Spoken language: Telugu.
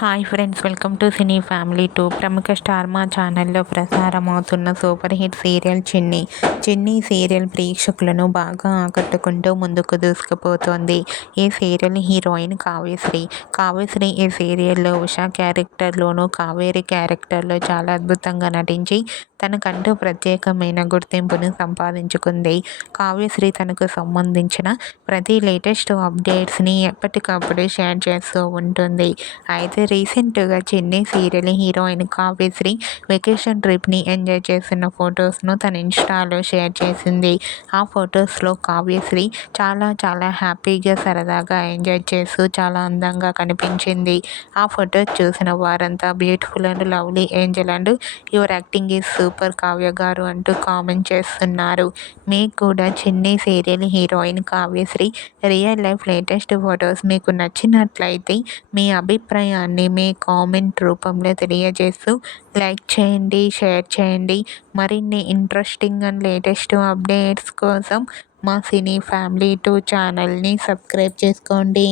Hi friends, welcome to cine family 2. ప్రముఖ స్టార్ మా ఛానల్లో ప్రసారమవుతున్న సూపర్ హిట్ సీరియల్ చిన్ని సీరియల్ ప్రేక్షకులను బాగా ఆకట్టుకుంటూ ముందుకు దూసుకుపోతోంది. ఈ సీరియల్ హీరోయిన్ కావ్యశ్రీ ఈ సీరియల్లో ఉషా క్యారెక్టర్లోనూ, కావేరి క్యారెక్టర్లో చాలా అద్భుతంగా నటించి తనకంటూ ప్రత్యేకమైన గుర్తింపును సంపాదించుకుంది. కావ్యశ్రీ తనకు సంబంధించిన ప్రతి లేటెస్ట్ అప్డేట్స్ని ఎప్పటికప్పుడు షేర్ చేస్తూ ఉంటుంది. అయితే రీసెంట్గా చిన్ని సీరియల్ హీరోయిన్ కావ్యశ్రీ వెకేషన్ ట్రిప్ని ఎంజాయ్ చేసిన ఫొటోస్ను తన ఇన్స్టాలో షేర్ చేసింది. ఆ ఫొటోస్లో కావ్యశ్రీ చాలా హ్యాపీగా, సరదాగా ఎంజాయ్ చేస్తూ చాలా అందంగా కనిపించింది. ఆ ఫొటోస్ చూసిన వారంతా beautiful and lovely Angel and your acting is super Kavya గారు అంటూ కామెంట్ చేస్తున్నారు. మీకు కూడా చిన్ని serial heroine Kavyasri real life latest photos మీకు నచ్చినట్లయితే మీ అభిప్రాయాన్ని మీ కామెంట్ రూపంలో తెలియజేస్తూ లైక్ చేయండి, షేర్ చేయండి. మరిన్ని ఇంట్రెస్టింగ్ అండ్ లేటెస్ట్ అప్డేట్స్ కోసం మా సినీ ఫ్యామిలీ 2 ఛానల్ని సబ్స్క్రైబ్ చేసుకోండి.